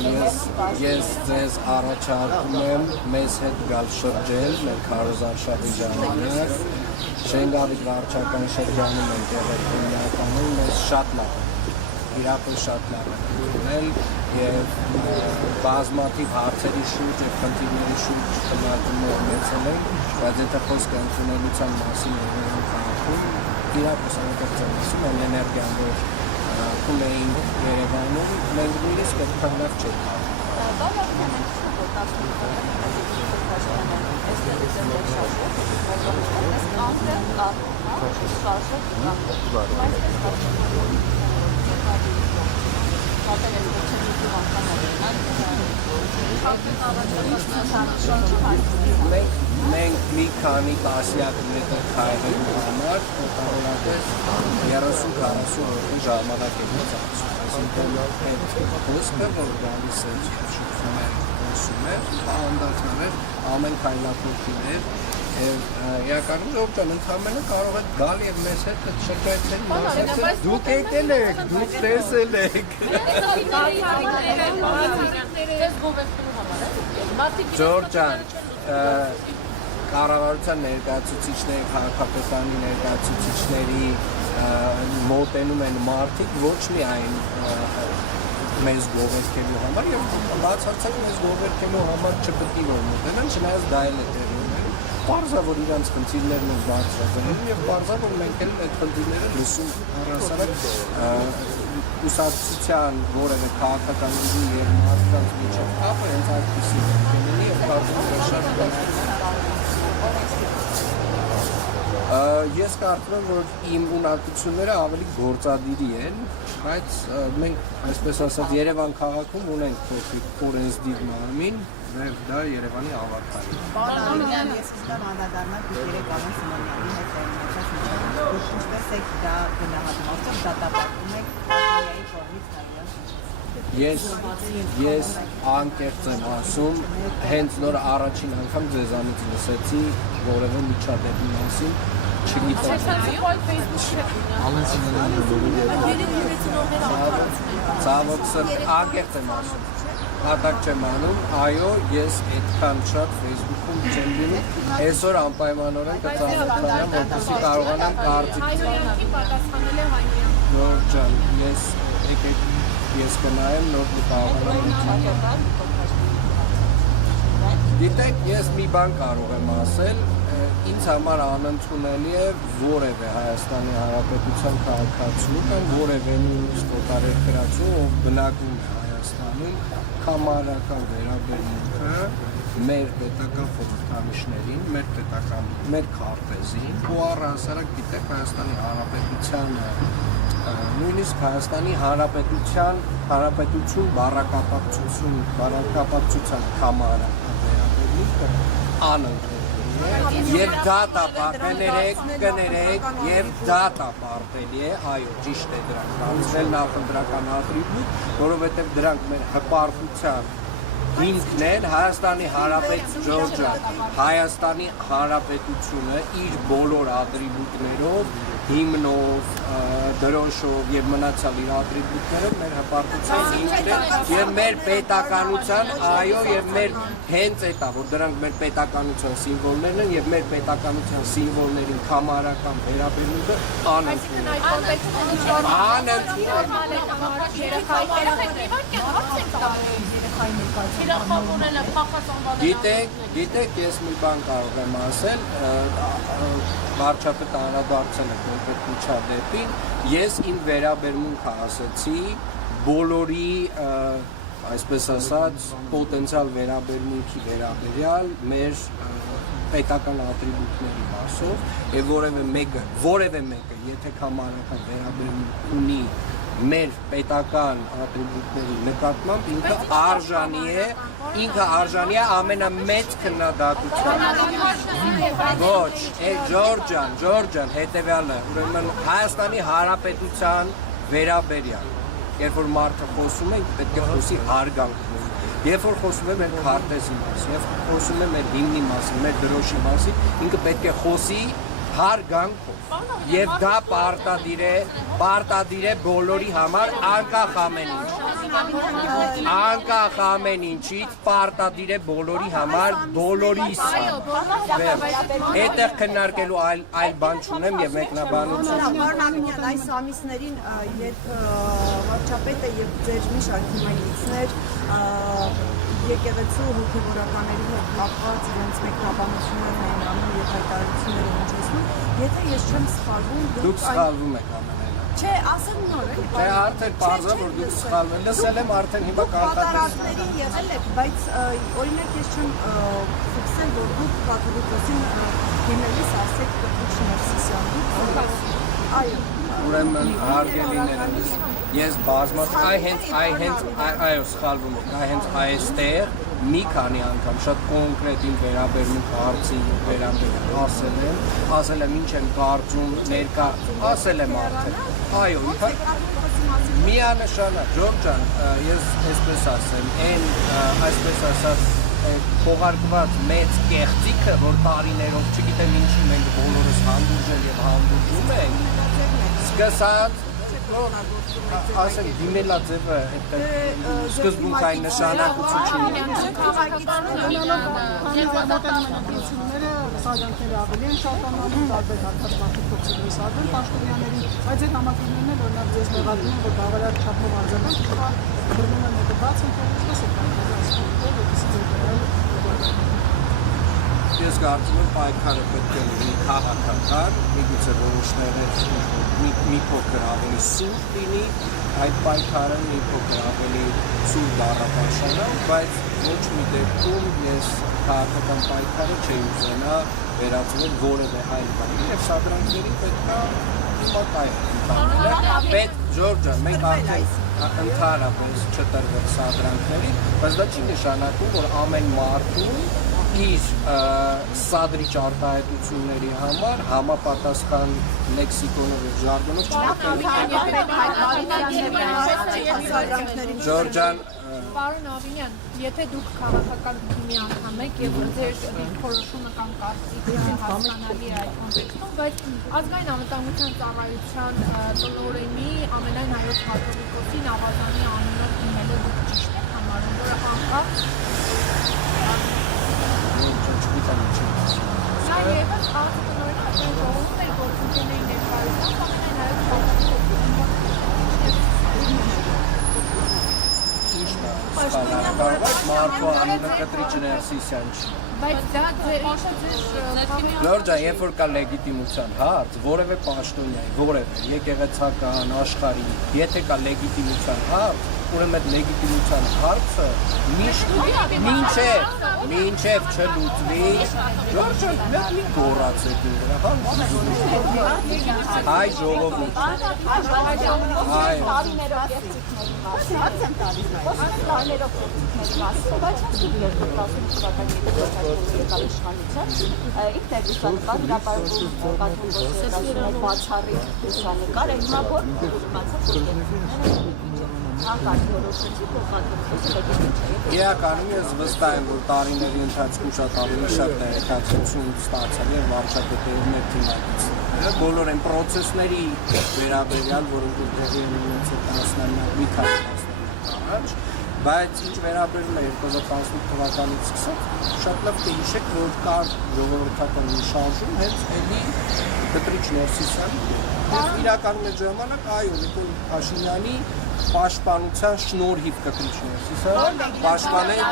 ես ձեզ առաջարկում եմ մեզ հետ գալ շրջել մեր քարոզարշավի ժամանակ Շենգավիթ վարչական շրջանում ենք եղել հիմնականում մեզ շատ լավ իրապես շատ լավ են եւ բազմաթիվ հարցերի շուրջ եւ խնդիրների շուրջ քննարկումներ ունեցել ենք, բայց եթե խոսքը ընդունելության մասին է իրապես անընդհատ ասում են էներգիան, որ ում էին Երևանում, մենք նույնիսկ այդքան լավ չէինք։ Բավականին ենք որ 15 Մենք մի քանի տասնյակ մետր քայլի համար տոտալապես 30-40 րոպե ժամանակ ենք ծախսում, այսինքն այդ խոսքը, որ գալիս է շփվում է, խոսում է, անդադար է, ամեն քայլափոխին է, եւ իրականում ժողովուրդը ընդհանրապես կարող է գալ եւ մեզ հետ շրջայցել, մասնակցել, դուք եկել եք, դուք տեսել եք։ Ջորջ ջան, կառավարության ներկայացուցիչների, քաղաքապետարանի ներկայացուցիչների մոտենում են մարդիկ ոչ միայն մեզ գովերքելու համար, եւ բացարձակ մեզ գովերքելու համար չպետք է որ մոտենան, չնայած դա էլ է տեղի ունենում։ Պարզա որ իրանց խնդիրներն են բարձրացնում եւ պարզա որ մենք էլ այդ խնդիրները լսում առհասարակ ուսացության որևէ քաղաքական ուժի եւ մարդկանց միջեւ կապը հենց այդպեսի է եւ կարծում եմ շատ Ես կարծում եմ, որ իմ ունակությունները ավելի գործադիրի են, բայց մենք, այսպես ասած, Երևան քաղաքում ունենք փոքրիկ օրենսդիր մարմին, եւ դա Երևանի ավարտային։ Պարոն Ամիրյան, ես ուզում եմ անդրադառնալ Երևանի Սիմոնյանի հետ վերջացած ինչպես եք դա գնահատում, արդյոք դատապարտում եք Ալիայի կողմից Ես անկեղծ եմ ասում, հենց նոր առաջին անգամ ձեզանից լսեցի որևէ միջադեպի մասին, չգիտեմ։ Ցավոք սրտի անկեղծ եմ ասում։ Հատակ չեմ անում, այո, ես այդքան շատ Facebook-ում չեմ լինում, այսօր անպայմանորեն կծանոթանամ, որպեսզի կարողանամ կարծիք Նոր ջան, ես կնայեմ նոր կարողանամ Գիտեք, ես մի բան կարող եմ ասել, ինձ համար անընդունելի է որևէ Հայաստանի Հանրապետության քաղաքացու կամ որևէ նույնիսկ օտարերկրացու, ով բնակվում է Հայաստանում, կամարական վերաբերմունքը մեր պետական խորհրդանիշներին, մեր քարտեզին ու առհասարակ գիտեք Հայաստանի Հանրապետությանը նույնիսկ Հայաստանի Հանրապետություն բառակապակցության կամարական վերաբերմունքը անընդունելի է եւ դատապարտելի է, այո, ճիշտ է դրանք դարձնել նախընտրական ատրիբուտ, որովհետեւ դրանք մեր հպարտության հիմքն են Հայաստանի Հանրապետությունը իր բոլոր ատրիբուտներով հիմնով, դրոշով եւ մնացյալ իր ատրիբուտներով մեր հպարտության հիմքն է եւ մեր պետականության, այո, եւ մեր հենց էտա, որ դրանք մեր պետականության սիմվոլներն են եւ մեր պետականության սիմվոլներին կամարական վերաբերմունքը Գիտեք, ես մի բան կարող եմ ասել, վարչապետը անդրադարձել է կոնկրետ միջադեպին, ես իմ վերաբերմունքը ասացի բոլորի, այսպես ասած, պոտենցիալ վերաբերմունքի վերաբերյալ մեր պետական ատրիբուտների մասով եւ որևէ մեկը, եթե կամարական վերաբերմունք ունի մեր պետական ատրիբուտների նկատմամբ ինքը արժանի է ամենամեծ քննադատության։ Ոչ, Ջորջան, հետևյալը, ուրեմն Հայաստանի Հանրապետության վերաբերյալ, երբ որ մարդը խոսում է, պետք է խոսի հարգանքով։ Երբ որ խոսում է մեր քարտեզի մասին, երբ խոսում է մեր հիմնի մասին, մեր դրոշի մասին, ինքը պետք է խոսի հարգանքով եւ դա պարտադիր է բոլորի համար անկախ ամեն ինչից պարտադիր է բոլորի համար բոլորիս այդտեղ քննարկելու այլ բան չունեմ եւ մեկնաբանություն Պարոն Աբինյան, այս ամիսներին, երբ վարչապետը եւ ձեր մի շարք հիմնադիրներ եկեղեցու հոգեվորականների հետ կապված իրենց մեկնաբանություններն են անում եւ հայտարարություններ են հնչեցնում, եթե ես չեմ սխալվում, դուք սխալվում եք ամենայն Չէ, ասեմ նոր է։ Չէ, արդեն պարզա որ դուք սխալվում եք։ Լսել եմ արդեն հիմա կարտատեսների եղել եք, բայց օրինակ ես չեմ ֆիքսել, որ դուք կաթողիկոսին դիմելիս ասեք Կտրուկ Ներսիսյան։ Այո։ Ուրեմն հարգելիներս ես բազմաթիվ այո սխալվում եք հենց այստեղ մի քանի անգամ շատ կոնկրետ իմ վերաբերմունք հարցի վերաբերյալ ասել եմ ինչ եմ կարծում ներկա ասել եմ արդեն այո միանշանակ Ջորջ ջան ես այսպես ասեմ այսպես ասած փողարկված մեծ կեղծիքը որ տարիներով չգիտեմ ինչի մենք բոլորս հանդուրժել եւ հանդուրժում ենք սկսած ասել դիմելա ձևը սկզբունքային նշանակություն չունի սազանքները ավելի են շատանալու տարբեր հարկատմատիկ փոքրերի սարդեն պաշտոնյաների բայց այդ համակիրներն են օրինակ ձեզ մեղադրում են որ բավարար չափով անձնական բռնում են հետը բաց են ինչպես է Ես կարծում եմ պայքարը պետք է լինի քաղաքական, միգուցե որոշները մի փոքր ավելի սուր լինի, այդ պայքարը մի փոքր ավելի սուր դառնա, բայց ոչ մի դեպքում ես քաղաքական պայքարը չէի ուզենա վերածվել որևէ այլ բանի եւ սադրանքների պետք է դիմակայել։ Պետք Ջորջ ջան, մենք արդեն ընդհանրապես չտրվենք սադրանքների, բայց դա չի նշանակում, որ ամեն մարդու իր սադրիչ արտահայտությունների համար համապատասխան լեքսիկոնով եւ ժարգոնով Ջորջ ջան Պարոն Աբինյան, եթե դուք քաղաքական թիմի անդամ եք եւ ձեր դիրքորոշումը կամ կարծիքը հասկանալի է այդ կոնտեքստում, բայց ազգային անվտանգության ծառայության տնօրենի ամենայն հայոց կաթողիկոսին ավազանի անունով դիմելը դուք ճիշտ եք համարում, որը անկախ Նա ևս արտադրողի այդպես ժողովում էր գործընկերների ներկայությամբ ամենայն հայոց Կարող մարդու անունը Կտրիչ Ներսիսյան չի Բայց դա ձեր Ջորջ ջան, երբ որ կա լեգիտիմության հարց, որևէ պաշտոնյայի, որևէ եկեղեցական, աշխարհի, եթե կա լեգիտիմության հարց, ուրեմն այդ լեգիտիմության հարցը մինչև չլուծվի, Ջորջ ջան, մի գոռացեք դրա, հայ ժողովուրդ, Ինքն է լուսանկար հրապարակում բացառի լուսանկար, հիմա որ Իրականում ես վստահ եմ, որ տարիների ընթացքում շատ ավելի շատ տեղեկատվություն ստացել եմ վարչապետերի մեր թիմակիցները, բոլոր այն պրոցեսների վերաբերյալ, որոնք տեղի են ունեցել տասնամյակ, մի քանի տասնամյակ առաջ, բայց ինչ վերաբերում է 2018 թվականից սկսած, շատ լավ թե հիշեք, որ կար ժողովրդական մի շարժում հենց էլի Կտրիչ Ներսիսյանի եւ իրականում այդ ժամանակ այո Նիկոլ Փաշինյանի պաշտպանության շնորհիվ Կտրիչ Ներսիսյանը պաշտպանեց